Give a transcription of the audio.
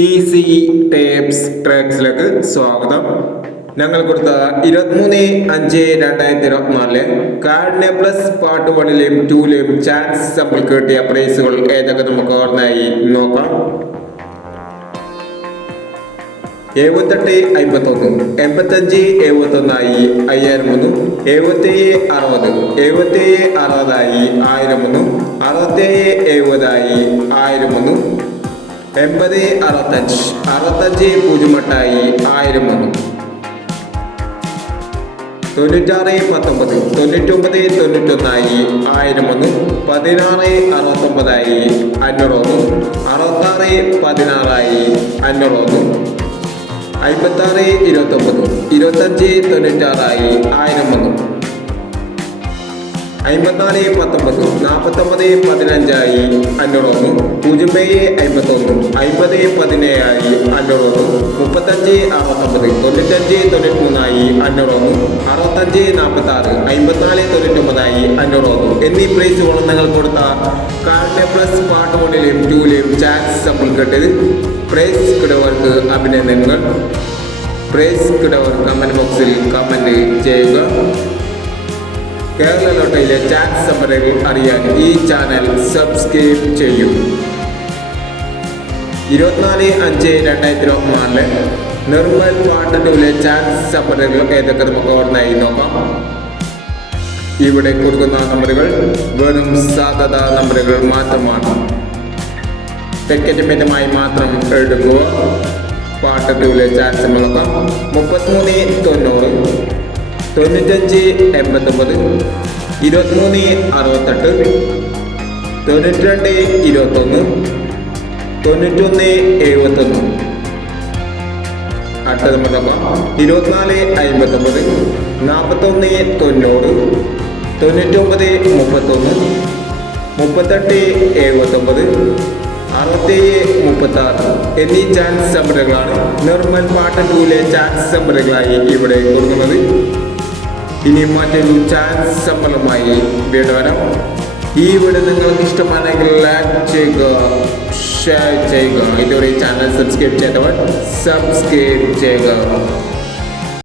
Easy tapes ട്രാക്സിലേക്ക് സ്വാഗതം. ഞങ്ങൾ കൊടുത്ത 23/5/2024 കാർഡിനെ പ്ലസ് പാർട്ട് 1ലെയും 2ലെയും ചാൻസ് നമ്മൾ കിട്ടിയ പ്രൈസുകൾ ഏതൊക്കെ നമുക്ക് ഓർമ്മയായി നോക്കാം. 78 51 85 71 ആയി 5001, 77 60 77 60 ആയി 1001, 67 70 ആയി 1001, 80 65 65 0 ആയി 1001, 96 19 99 91 ആയി 1001, 16 69 ആയി 501, 66 16 ആയി 501, 56 29 25 96 ആയി 1001, 54 19 49 15 ആയി 501, 07 51 50 17 ആയി 501, 35 69 95 93 ആയി 501, 65 46 54 99 ആയി 501 എന്നീ പ്രൈസുകളും നിങ്ങൾ കൊടുത്ത കാർഡിനെ പ്ലസ് പാർട്ട് 1ലെയും 2ലെയും ചാൻസ് നമ്മൾ കിട്ടിയത്. പ്രൈസ് കിടവർക്ക് അഭിനന്ദനങ്ങൾ. പ്രൈസ് കിടവർ കമന്റ് ബോക്സിൽ കമന്റ് ചെയ്യുക. കേരള ലോട്ടറിയിലെ ചാൻസ് നമ്പറുകൾ അറിയാൻ ഈ ചാനൽ സബ്സ്ക്രൈബ് ചെയ്യൂ. 24/5/2024 നിർമ്മൽ പാർട്ട് 2ലെ ചാൻസ് നമ്പറുകൾ ഏതൊക്കെ നമുക്ക് ഓർമ്മയായി നോക്കാം. ഇവിടെ കൊടുക്കുന്ന നമ്പറുകൾ വെറും സാധ്യത നമ്പറുകൾ മാത്രമാണ്. ടിക്കറ്റ് മിതമായി മാത്രം എടുക്കുക. പാർട്ട് 2ലെ ചാൻസ് നോക്കാം. 33 90 95 89 23 68 92 21 91 71. അടുത്ത നമ്മൾ നോക്കാം. 24 59 41 90 99 31 38 79 67 36 എന്നീ ചാൻസ് നമ്പറുകളാണ് നിർമ്മൽ പാർട്ട് 2ലെ ചാൻസ് നമ്പറുകളായി ഇവിടെ കൊടുക്കുന്നത്. ഇനി മറ്റൊരു ചാൻസ് നമ്പറുമായി വീണ്ടും വരാം. ഈ വീഡിയോ നിങ്ങൾക്ക് ഇഷ്ടമാണെങ്കിൽ ലൈക്ക് ചെയ്യുക, ഷെയർ ചെയ്യുക. ഇതുവരെ ചാനൽ സബ്സ്ക്രൈബ് ചെയ്തവർ സബ്സ്ക്രൈബ് ചെയ്യുക.